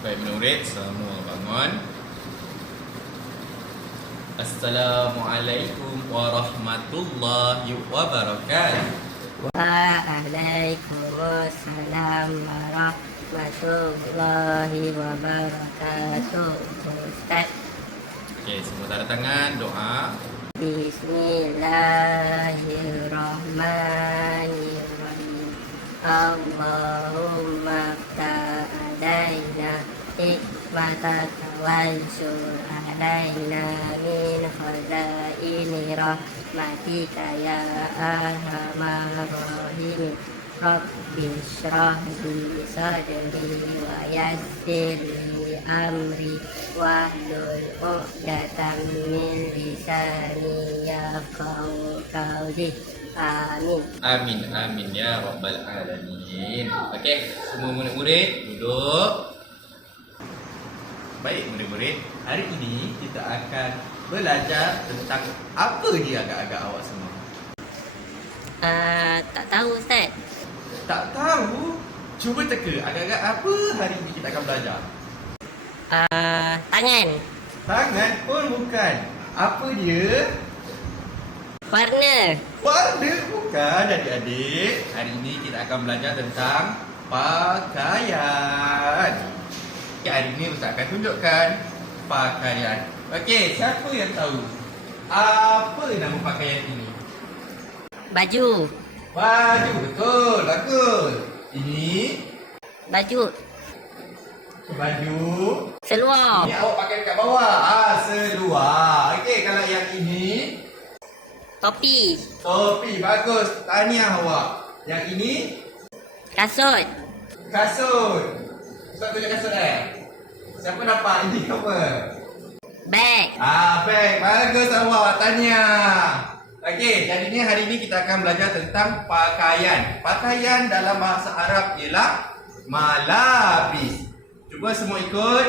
Baik murid, semua bangun. Assalamualaikum warahmatullahi wabarakatuh. Waalaikumsalam warahmatullahi wabarakatuh. Ustaz. Okey, semua tanda tangan, doa. Bismillahirrahmanirrahim. Allahumma ta'alaina hikmataka wansur alaina min khazaini rahmatika ya arhamar rahimin. Rabbi shrah li sadri wa yassir li amri wahlul 'uqdatam min lisani yafqahu qawli. Amin. Amin, amin ya rabbal alamin. Okey, semua murid-murid duduk. Baik murid-murid, hari ini kita akan belajar tentang apa dia agak-agak awak semua? Tak tahu Ustaz. Tak tahu? Cuba teka, agak-agak apa hari ini kita akan belajar? Tangan. Tangan pun bukan. Apa dia? Warna. Warna bukan adik-adik. Hari ini kita akan belajar tentang pakaian. Okay, hari ini Ustaz akan tunjukkan pakaian. Okey, siapa yang tahu apa nama pakaian ini? Baju. Baju, betul, bagus. Ini Baju. baju. Seluar. Ini awak pakai dekat bawah. Seluar. Okey, kalau yang ini Topi. topi, bagus. Tahniah awak. Yang ini Kasut. kasut. Ustaz tunjuk kasut Siapa dapat ini apa? Beg. Baik, bagus awak. Tahniah. Okey, jadi ni hari ini kita akan belajar tentang pakaian. Pakaian dalam bahasa Arab ialah malabis. Cuba semua ikut.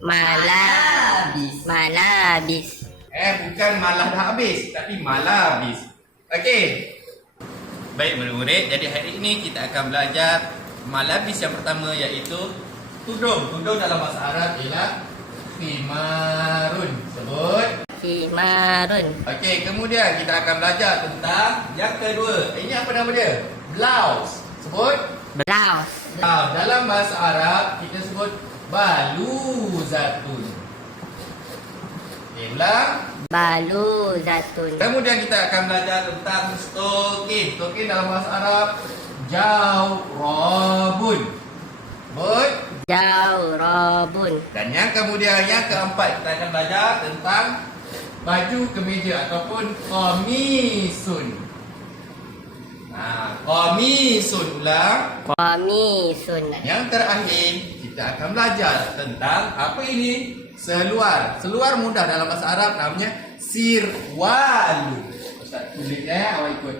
Malabis. Malabis. Bukan malah dah habis, tapi malabis. Okey. Baik murid-murid, jadi hari ini kita akan belajar malabis yang pertama iaitu tudung. Tudung dalam bahasa Arab ialah khimarun. Sebut. Khimarun. Okey, kemudian kita akan belajar tentang yang kedua. Ini apa nama dia? Blouse. Sebut. Blouse. Dalam bahasa Arab kita sebut baluzatun. Ulang. Baluzatun. Kemudian kita akan belajar tentang stokin. Stokin dalam bahasa Arab jawrabun. Sebut. Jawrabun. Dan yang kemudian yang keempat kita akan belajar tentang baju kemeja ataupun qamisun. Qamisun. Ulang. Qamisun. Yang terakhir kita akan belajar tentang apa ini? Seluar. Seluar mudah dalam bahasa Arab namanya sirwalu. Ustaz tulis awak ikut.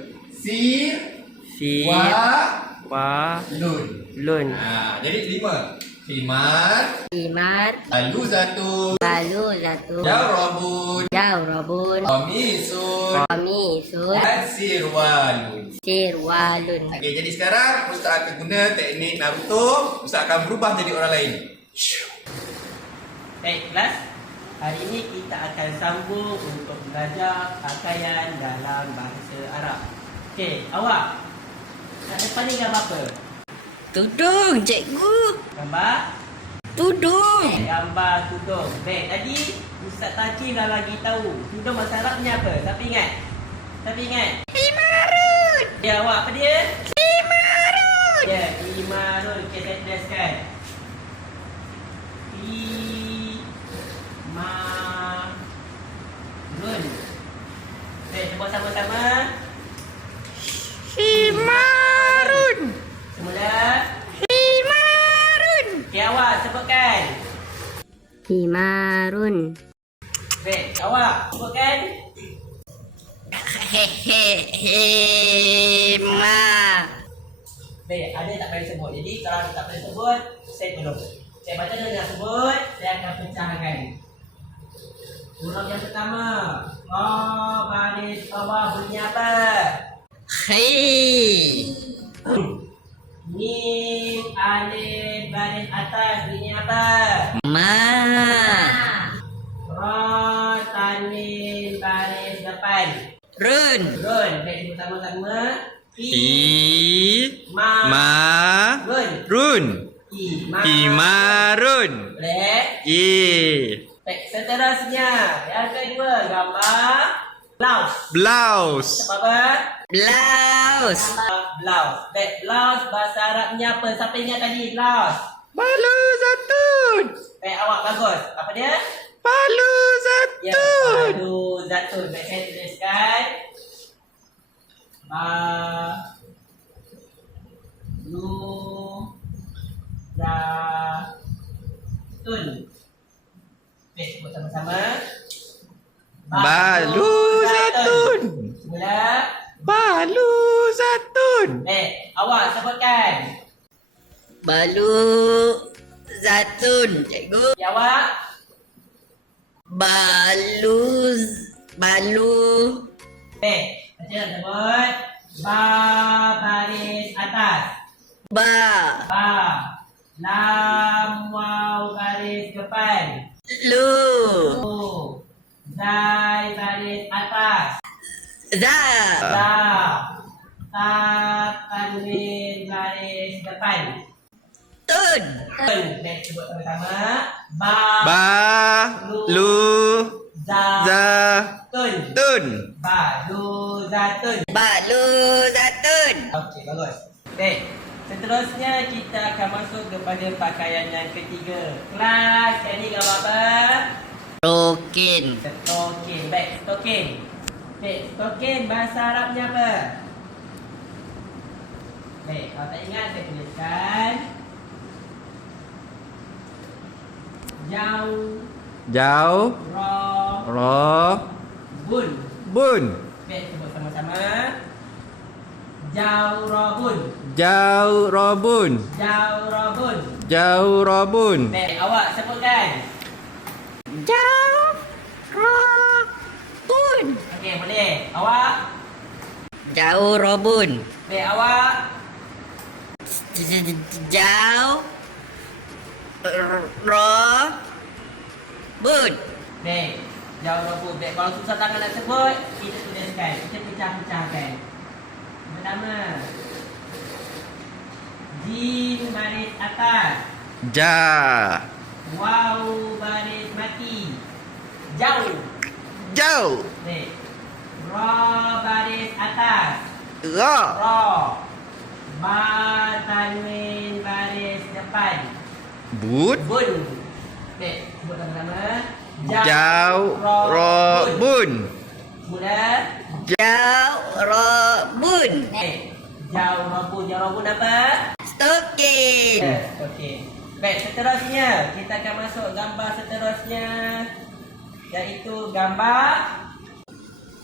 Sirwalun. Lun. Jadi 5. Khimar, Khimar. baluzatun, Baluzatun. jawrabun, Jawrabun. qamisun, Qamisun. dan sirwalun. Sirwalun. Okey, jadi sekarang Ustaz akan guna teknik Naruto. Ustaz akan berubah jadi orang lain. Baik kelas, hari ini kita akan sambung untuk belajar pakaian dalam bahasa Arab. Okey, awak kat depan ni gambar apa? Tudung, cikgu. Gambar? Tudung. Gambar tudung. Baik, tadi Ustaz Tajim dah bagi tahu tudung bahasa Arabnya apa? Siapa ingat? Siapa ingat? Khimarun. Ya, awak apa dia? Khimarun. Ya, khimarun. Okey, saya tuliskan. Khimarun. Baik, kita buat sama-sama. Khimarun. Semula. Khimarun. Okey, awak sebutkan. Khimarun. Baik, awak sebutkan. Himar. Baik, ada tak payah sebut. Jadi kalau ada tak payah sebut, saya tolong. Saya baca dulu yang sebut, saya akan pecahkan. Huruf yang pertama. Baris bawah bunyi apa? Khi. Mim, alif, baris atas bunyi apa? apa? Ma. Ra tanwin baris depan. Run. Run. Baik, sebut sama-sama. I Ma. Run. Run. Imarun. Boleh? I Baik, seterusnya. Yang kedua, gambar blouse. Blouse. Apa? Blouse. Blouse. Baik, blouse bahasa Arabnya apa? Siapa ingat tadi blouse? Balu zatun. Baik, awak bagus. Apa dia? Balu Ya, zatun. balu zatun. Baik, saya tuliskan. Balu zatun. Baik, sebut sama-sama. Balu zatun. Semula. Balu zatun. Baik, awak sebutkan. Balu zatun. Cikgu. Ya, awak. Balu. Baik, saya nak sebut. Ba baris atas. Ba. Ba. Lam waw baris depan. Lu. Lu. Zai baris atas. Za. Za. Ta tanwin baris depan. Tun. Tun. Baik, sebut sama-sama. Ba. Lu Za. Tun. zatun. Balu zatun. Balu zatun. Okey, bagus. Baik. Seterusnya kita akan masuk kepada pakaian yang ketiga. Kelas, jadi gambar apa? Rokin. Stokin. Baik, stokin. Baik, stokin bahasa Arabnya apa? Baik, kalau tak ingat saya tuliskan. Jauh, Jauh. ro, bun. Bun. Baik, sebut sama-sama. Jauh, ro, bun. Jauh robun. Jauh, ro, bun. Jauh robun. Baik, awak sebutkan. Jauh. Robun. Okey, boleh. Awak. Jauh robun. Baik, awak. Jauh. Robun. Baik. Jauh robot. Baik, kalau susah tangan nak sebut, kita tuliskan. Kita pecah-pecahkan. Pertama. Jim baris atas. Ja. Waw baris mati. Jauh. Jauh. Baik. Ra baris atas. Ra. Ra. Ba tanwin baris depan. Bud. Bun. Baik, sebut sama-sama. Jauh robun. Mula. Jauh robun. Baik. Jauh robun. Jauh robun apa? Stokin. Okey. Baik, seterusnya kita akan masuk gambar seterusnya, iaitu gambar.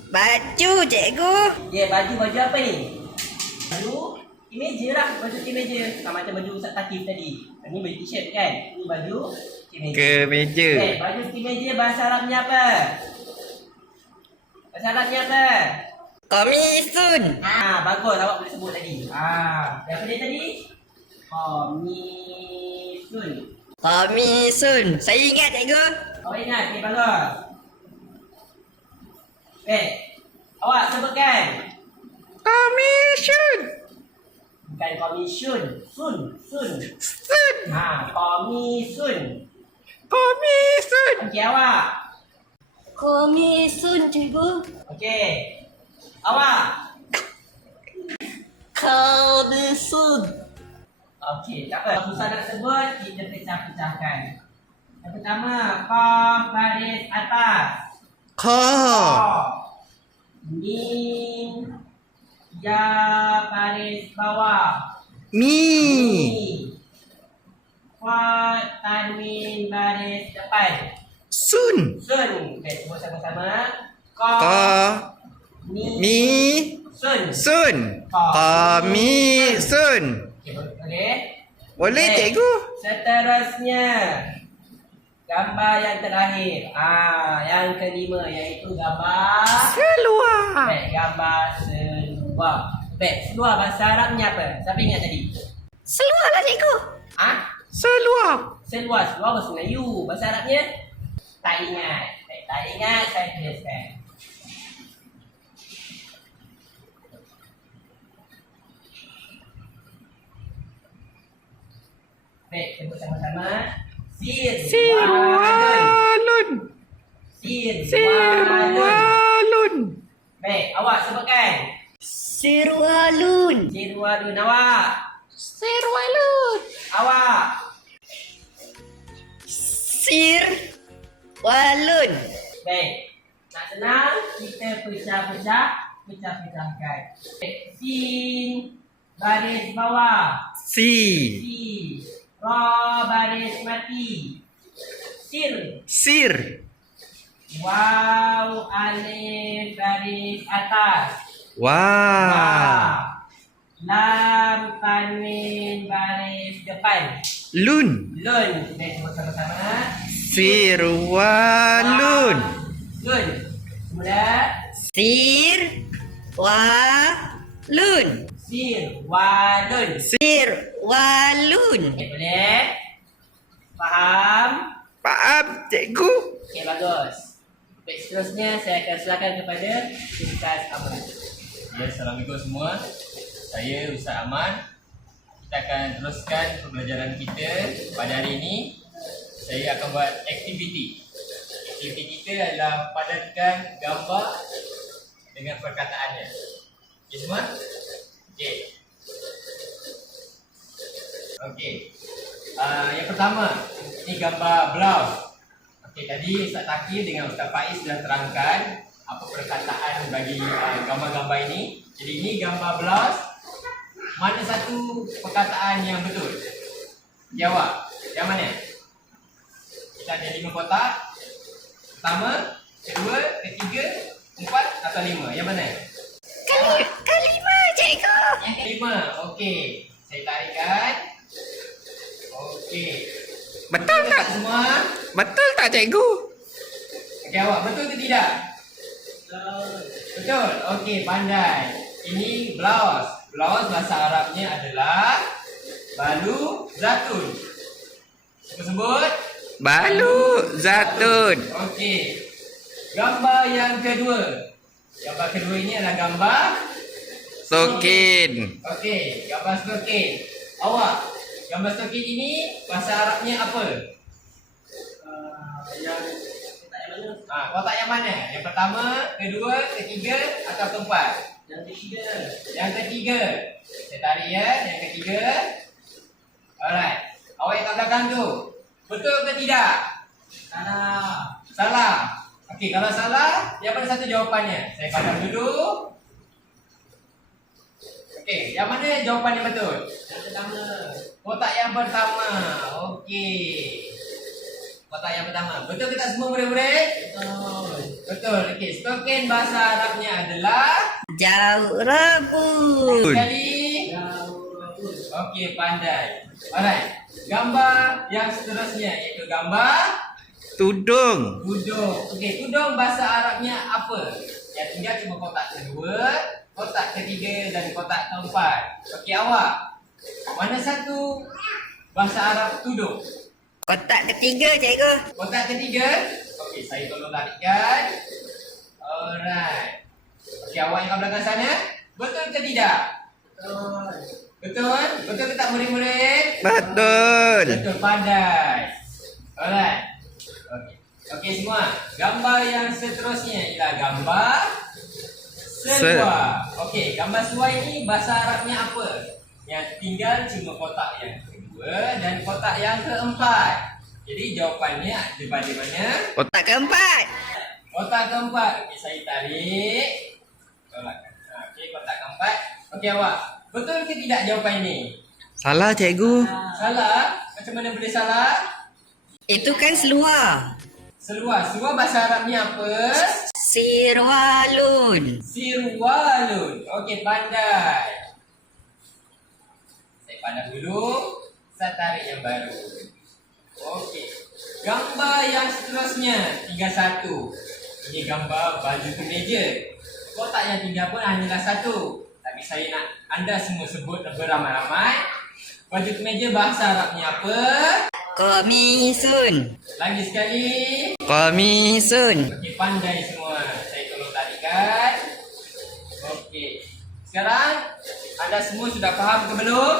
Baju cikgu. Ya, baju apa ni? Baju kemeja lah, baju kemeja. Macam baju Ustaz Takif tadi. Ini baju t-shirt kan? Ini baju kemeja. Kemeja. Okey, baju kemeja bahasa Arabnya apa? Bahasa Arabnya apa? Komisun. Bagus, awak boleh sebut tadi. Apa dia tadi? Komisun. Komisun. Saya ingat cikgu. Awak ingat? Okey, bagus. Awak sebutkan. Commission. Bukan komisun. Sun. Sun. Komisun. Commission. Okey, awak. Komisun cikgu. Okey. Awak. Komisun. Okey, tak apa. Susah nak sebut, kita pecah-pecahkan. Yang pertama, qaf baris atas. Ka. Mim. Ya baris bawah. Mi. Fa tanwin baris depan. Sun. Sun. Okey, sebut sama-sama. Ka. Mi. Sun. Sun. Komisun. Okey, boleh? Boleh Okey. cikgu? Seterusnya, gambar yang terakhir. Yang kelima, iaitu gambar. Keluar. Baik, gambar seluar. Baik, seluar bahasa Arabnya apa? Siapa ingat tadi? Seluar lah cikgu. Ah, Seluar. Seluar. Seluar bahasa Melayu. Bahasa Arabnya? Tak ingat. Tak ingat, saya tuliskan. Baik, sebut sama-sama. Sirwalun. Sirwalun. Baik, awak sebutkan. Sirwalun. Sirwalun awak. Sirwalun. Awak. Sirwalun. Baik. Nak senang, kita pecahkan. Baik. Sin baris bawah. Si. Si. Ra baris mati. Sir. Sir. Waw alif baris atas. Wah. Lam tanwin baris depan. Lun. Lun. Baik, sebut sama-sama. Sirwalun. Lun. Mula. Sirwalun. Sir. Walun. Sirwalun. Okay, boleh? Faham? Faham, cikgu? Okey, bagus. Baik, seterusnya saya akan silakan kepada Ustaz Ahmad. Ya, Assalamualaikum semua. Saya Ustaz Ahmad. Kita akan teruskan pembelajaran kita pada hari ini. Saya akan buat aktiviti. Aktiviti kita adalah padankan gambar dengan perkataannya. Okey semua? Okey. Okey. Yang pertama, ini gambar blouse. Okey, tadi Ustaz Takir dengan Ustaz Faiz sudah terangkan apa perkataan bagi gambar-gambar ini. Jadi ini gambar blouse. Mana satu perkataan yang betul? Jawab. Yang mana? Kita ada 5 kotak. Pertama, kedua, ketiga, 4 atau 5? Yang mana? Kalimah, cikgu. Yang Kelima. Okey. Saya tarikkan. Okey. Betul tak? Semua. Betul tak, cikgu? Okey, awak betul ke tidak? Betul. Okey, pandai. Ini blouse. Blouse bahasa Arabnya adalah balu zatun. Sebut. Balu zatun. Okey. Gambar yang kedua. Gambar kedua ini adalah gambar Sokin. okey, gambar stokin. Awak, gambar stokin ini bahasa Arabnya apa? yang kotak yang mana? Kotak yang mana? Yang pertama, kedua, ketiga atau keempat? Yang ketiga. Yang ketiga. Saya tarik ya, yang ketiga. Alright. Awak yang kat belakang tu. Betul ke tidak? Salah. Salah. Okey, kalau salah, yang mana satu jawapannya? Saya padam dulu. Okey, yang mana jawapan yang betul? Yang pertama. Kotak yang pertama. Okey. Kotak yang pertama. Betul ke tak semua murid-murid? Betul. Betul. Okey, stokin bahasa Arabnya adalah Jauh rebus. sekali. Okey, pandai. Alright. Gambar yang seterusnya iaitu gambar Tudung. tudung. Okey, tudung bahasa Arabnya apa? Yang tinggal cuma kotak kedua, kotak ketiga dan kotak keempat. Okey, awak. Mana satu bahasa Arab tudung? Kotak ketiga, cikgu. Kotak ketiga. Okey, saya tolong tarikkan. Alright. Okey, awak yang kat belakang sana, betul ke tidak? Betul. Betul? Betul ke tak murid-murid? Betul. Betul, pandai. Alright. Okey. Okey semua. Gambar yang seterusnya ialah gambar seluar. Okey, gambar seluar ini bahasa Arabnya apa? Yang tinggal cuma kotak yang kedua dan kotak yang keempat. Jadi jawapannya ada pada mana? Kotak keempat. Kotak keempat. Okey, saya tarik. Tolakkan. Okey, kotak keempat. Okey awak. Betul ke tidak jawapan ini? Salah, cikgu. Salah? Macam mana boleh salah? Itu kan seluar. Seluar. Seluar bahasa Arabnya apa? Sirwalun. Sirwalun. Okey, pandai. Saya pandang dulu. Saya tarik yang baru. Okey. Gambar yang seterusnya. 31. Ini gambar baju kemeja. Kotak yang tinggal pun hanyalah satu. Tapi saya nak anda semua sebut beramai-ramai Baju kemeja bahasa Arabnya apa? Komisun. Lagi sekali. Komisun. Okey, pandai semua. Saya tolong tarikan. Okey. Sekarang anda semua sudah faham ke belum?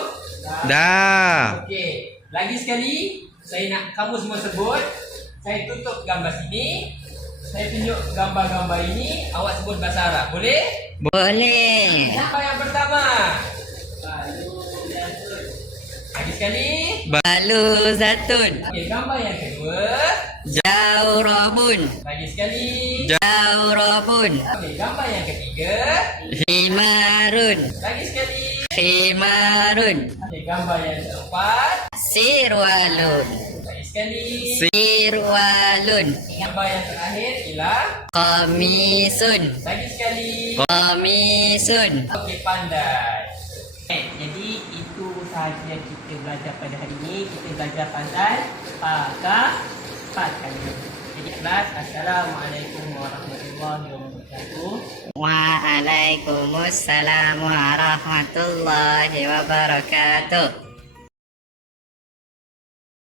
Dah. Okey. Lagi sekali, saya nak kamu semua sebut. Saya tutup gambar sini. Saya tunjuk gambar-gambar ini. Awak sebut bahasa Arab. Boleh? Boleh. Gambar yang pertama. Lagi sekali. Baluzatun. Okey, gambar yang kedua. Jaurabun. Lagi sekali. Jaurabun. Okey, gambar yang ketiga. Himarun. Lagi sekali. Himarun. Okey, gambar yang keempat. Sirwalun. Lagi sekali. Sirwalun. Gambar yang terakhir ialah. Komisun. Lagi sekali. Komisun. Okey, pandai. Jadi itu sahaja kita belajar pada hari ini. Kita belajar pandai pakai. Jadi kelas, Assalamualaikum warahmatullahi wabarakatuh. Waalaikumsalam warahmatullahi wabarakatuh.